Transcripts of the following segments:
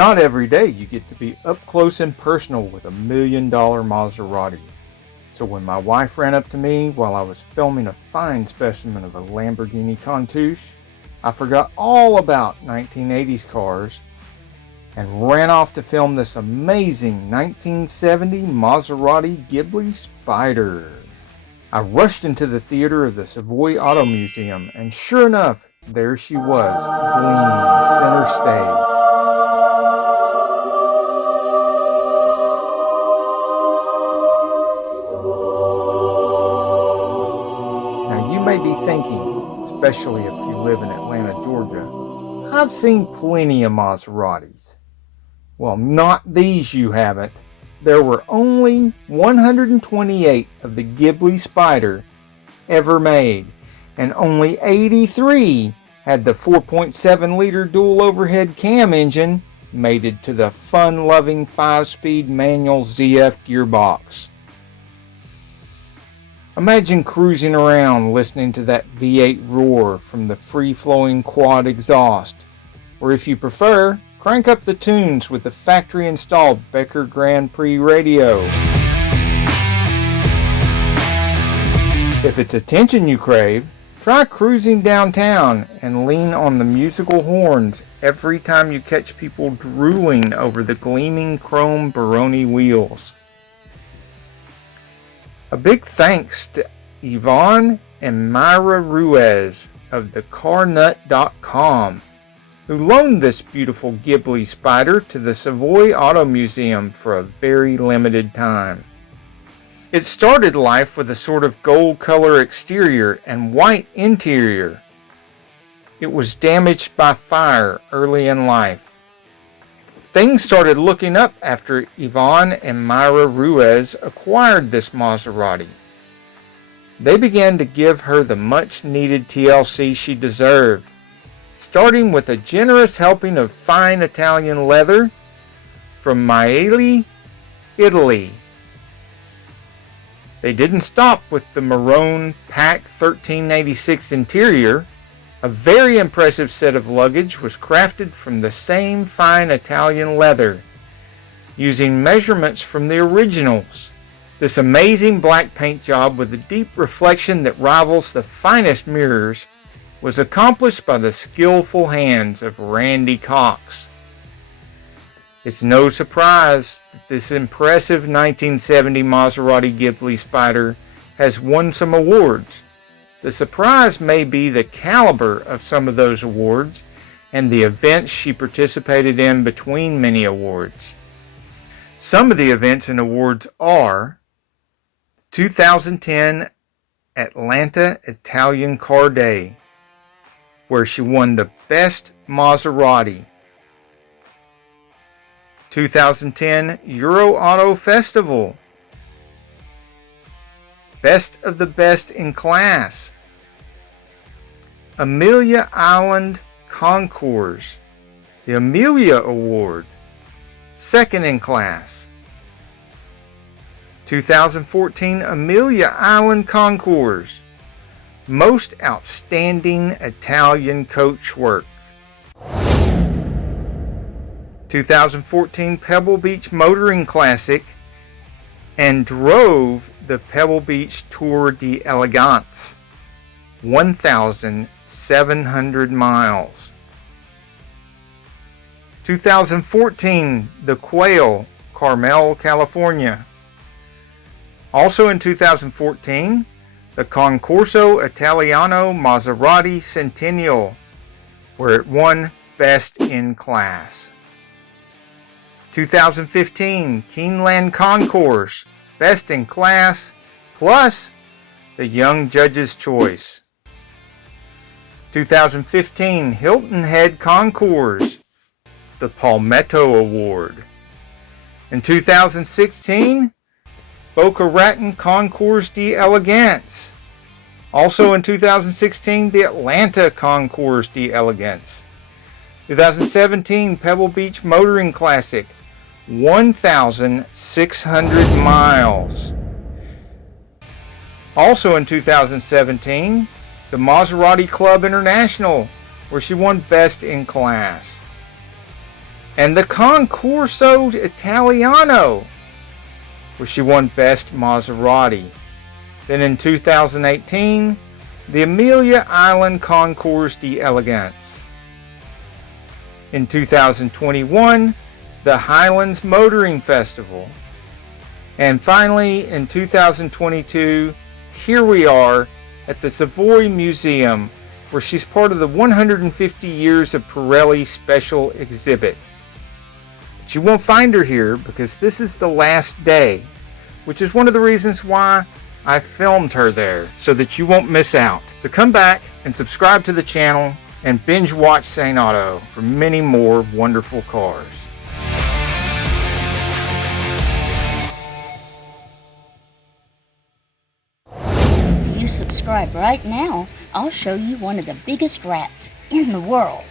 Not every day you get to be up close and personal with $1 million Maserati. So when my wife ran up to me while I was filming a fine specimen of a Lamborghini Countach, I forgot all about 1980s cars and ran off to film this amazing 1970 Maserati Ghibli Spyder. I rushed into the theater of the Savoy Auto Museum, and sure enough, there she was, gleaming center stage. Now you may be thinking, especially if you live in Atlanta, Georgia, I've seen plenty of Maseratis. Well, not these you haven't. There were only 128 of the Ghibli Spyder ever made, and only 83 had the 4.7 liter dual overhead cam engine mated to the fun-loving 5-speed manual ZF gearbox. Imagine cruising around listening to that V8 roar from the free-flowing quad exhaust, or if you prefer, crank up the tunes with the factory-installed Becker Grand Prix radio. If it's attention you crave, try cruising downtown and lean on the musical horns every time you catch people drooling over the gleaming chrome Baroni wheels. A big thanks to Yvonne and Myra Ruiz of thecarnut.com, who loaned this beautiful Ghibli Spyder to the Savoy Auto Museum for a very limited time. It started life with a sort of gold color exterior and white interior. It was damaged by fire early in life. Things started looking up after Yvonne and Myra Ruiz acquired this Maserati. They began to give her the much needed TLC she deserved, starting with a generous helping of fine Italian leather from Miele, Italy. They didn't stop with the maroon Pack 1386 interior. A very impressive set of luggage was crafted from the same fine Italian leather, using measurements from the originals. This amazing black paint job with a deep reflection that rivals the finest mirrors was accomplished by the skillful hands of Randy Cox. It's no surprise that this impressive 1970 Maserati Ghibli Spyder has won some awards. The surprise may be the caliber of some of those awards and the events she participated in between many awards. Some of the events and awards are 2010 Atlanta Italian Car Day, where she won the Best Maserati. 2010 Euro Auto Festival, Best of the Best in Class. Amelia Island Concours, the Amelia Award, Second in Class. 2014 Amelia Island Concours, Most Outstanding Italian Coach Work. 2014 Pebble Beach Motoring Classic, and drove the Pebble Beach Tour d'Elegance, 1,700 miles. 2014 The Quail, Carmel, California. Also in 2014, the Concorso Italiano Maserati Centennial, where it won Best in Class. 2015 Keeneland Concours, Best in Class, plus the Young Judge's Choice. 2015 Hilton Head Concours, the Palmetto Award. In 2016, Boca Raton Concours d'Elegance. Also in 2016, the Atlanta Concours d'Elegance. 2017 Pebble Beach Motoring Classic, 1,600 miles. Also in 2017, the Maserati Club International, where she won Best in Class. and the Concorso Italiano, where she won Best Maserati. Then in 2018, the Amelia Island Concours d'Elegance. In 2021, the Highlands Motoring Festival. And finally, in 2022, here we are at the Savoy Museum, where she's part of the 150 Years of Pirelli special exhibit. But you won't find her here because this is the last day, which is one of the reasons why I filmed her there, so that you won't miss out. So come back and subscribe to the channel and binge watch InSane Auto for many more wonderful cars. If you subscribe right now, I'll show you one of the biggest rats in the world.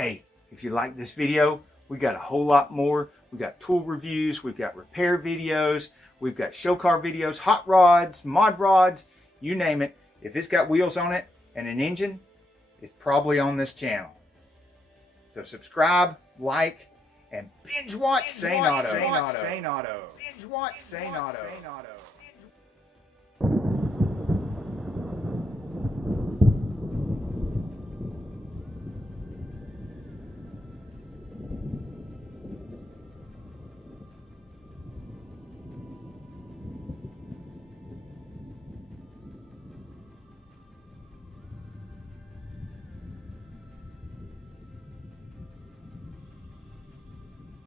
Hey, if you like this video, we got a whole lot more. We got tool reviews, we've got repair videos, we've got show car videos, hot rods, mod rods, you name it. If it's got wheels on it and an engine, it's probably on this channel. So subscribe, like, and binge watch InSane Auto. Binge watch InSane Auto.